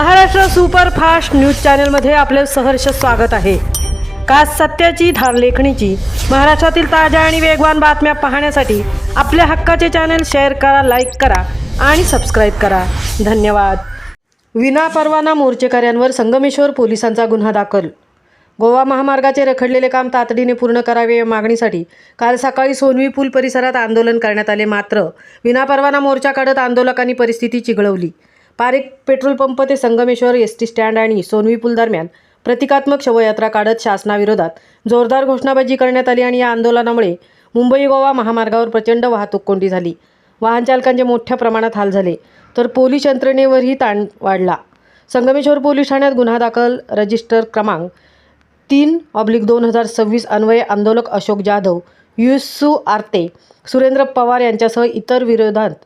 Maharashtra superfast news चॅनलमध्ये आपले सहर्ष स्वागत आहे। खास सत्याची धार लेखणीची महाराष्ट्रातील ताज्या आणि वेगवान बातम्या पाहण्यासाठी आपल्या हक्काचे चॅनल शेअर करा, लाईक करा आणि सबस्क्राईब करा। धन्यवाद। विनापरवाना मोर्चेकऱ्यांवर संगमेश्वर पोलिसांचा गुन्हा दाखल। गोवा महामार्गाचे रखडलेले काम तातडीने पूर्ण करावे या मागणीसाठी काल सकाळी सोनवी पूल परिसरात आंदोलन करण्यात आले। मात्र विनापरवाना मोर्चा काढत आंदोलकांनी परिस्थिती चिघळवली। पारिक पेट्रोल पंप ते संगमेश्वर एसटी स्टँड आणि सोनवी पूल दरम्यान प्रतिकात्मक शवयात्रा काढत शासनाविरोधात जोरदार घोषणाबाजी करण्यात आली आणि या आंदोलनामुळे मुंबई गोवा महामार्गावर प्रचंड वाहतूक कोंडी झाली। वाहन चालकांचे मोठ्या प्रमाणात हाल झाले तर पोलीस यंत्रणेवरही ताण वाढला। संगमेश्वर पोलीस ठाण्यात गुन्हा दाखल रजिस्टर क्रमांक 3/2026 अन्वये आंदोलक अशोक जाधव, युसू आर्ते, सुरेंद्र पवार यांच्यासह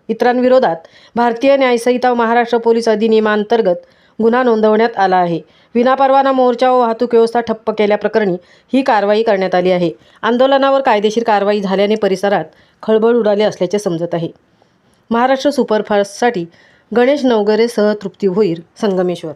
इतरांविरोधात भारतीय न्यायसंहिता व महाराष्ट्र पोलीस अधिनियमांतर्गत गुन्हा नोंदवण्यात आला आहे। विनापरवाना मोर्चा व वाहतूक व्यवस्था ठप्प केल्याप्रकरणी ही कारवाई करण्यात आली आहे। आंदोलनावर कायदेशीर कारवाई झाल्याने परिसरात खळबळ उडाली असल्याचे समजत आहे। महाराष्ट्र सुपरफास्टसाठी गणेश नवगरेसह तृप्ती भोईर, संगमेश्वर।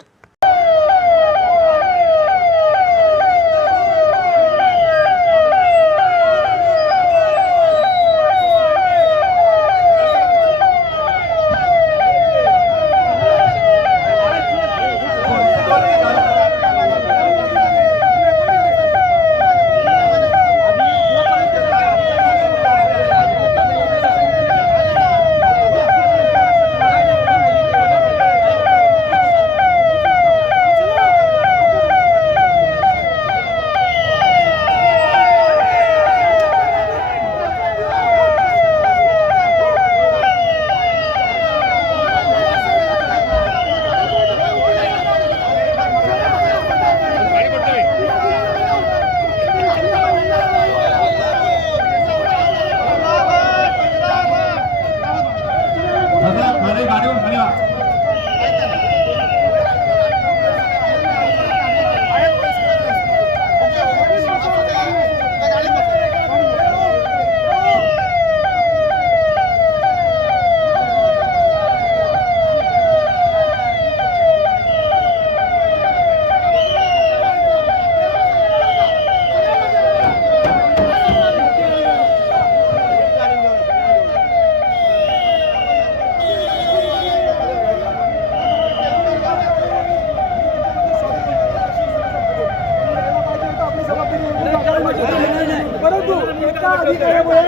परंतु एका अधिकाऱ्यामुळे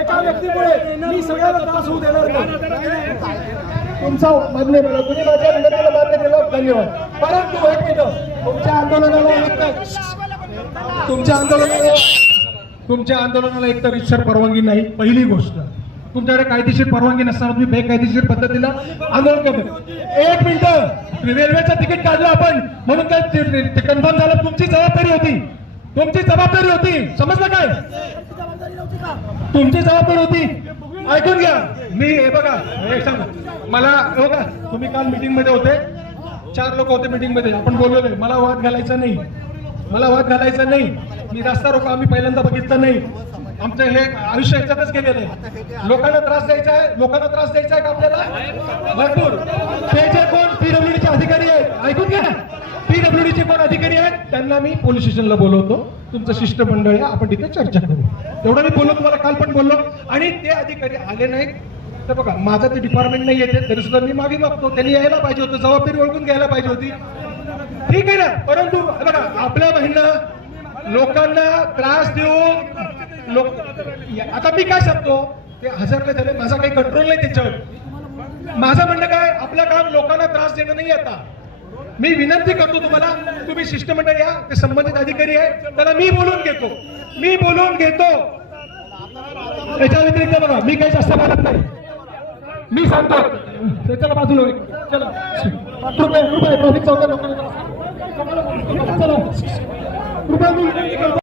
एका व्यक्तीमुळे मी सगळ्याला त्रास होऊ देणार नाही। तुमचा मान्य केलं, तुम्ही माझ्या विनंतीला मान्य केलं, धन्यवाद। परंतु एक मिनिट, तुमच्या आंदोलनाला एक तर इच्छा परवानगी नाही। पहिली गोष्ट, तुमच्याकडे कायदेशीर परवानगी नसताना तुम्ही बेकायदेशीर पद्धतीनं आंदोलन करतो। एक मिनिट, रेल्वेचं तिकीट काढलं आपण म्हणून काय ते कन्फर्म झालं? तुमची जबाबदारी होती, तुमची जबाबदारी होती, समजलं काय? तुमची जबाबदारी होती। ऐकून घ्या, मी हे बघा, हे सांगा मला, बघा तुम्ही काल मीटिंग मध्ये होते, 4 लोक होते मीटिंग मध्ये, आपण बोलवले, मला वाद घालायचा नाही, मला वाद घालायचा नाही। मी रस्ता रोको आम्ही पहिल्यांदा बघितलं नाही, आमचं हे आयुष्य याच्यातच गेलेलं आहे। लोकांना त्रास द्यायचा आहे, लोकांना त्रास द्यायचा आहे का आपल्याला? भरपूर। ते जे कोण पीडब्ल्यूडीचे अधिकारी आहेत, ऐकून घ्या, पीडब्ल्यूडीचे कोण अधिकारी आहेत त्यांना मी पोलीस स्टेशनला बोलवतो, तुमचं शिष्टमंडळ आहे, आपण तिथे चर्चा करू। एवढं मी बोललो, तुम्हाला काल पण बोललो, आणि ते अधिकारी आले नाहीत तर बघा, माझं ते डिपार्टमेंट नाही येते तरी सुद्धा मी मागे मागतो, त्यांनी यायला पाहिजे होतं, जबाबदारी ओळखून घ्यायला पाहिजे होती, ठीक आहे ना? परंतु बघा, आपल्या बहिणींना लोकांना त्रास देऊन आता मी काय सांगतो, ते हजर झाले, माझा काही कंट्रोल नाही त्याच्यावर। माझं म्हणणं काय, आपलं काम लोकांना त्रास देणं नाही। आता मी विनंती करतो तुम्हाला, तुम्ही शिष्टमंडळ या, ते संबंधित अधिकारी आहे त्याला मी बोलून घेतो, त्याच्या व्यतिरिक्त बघा मी काही जास्त बोलत नाही, मी सांगतो त्याच्याला बाजूला चला, रुपये ट्रॉफिक चौका लोकांना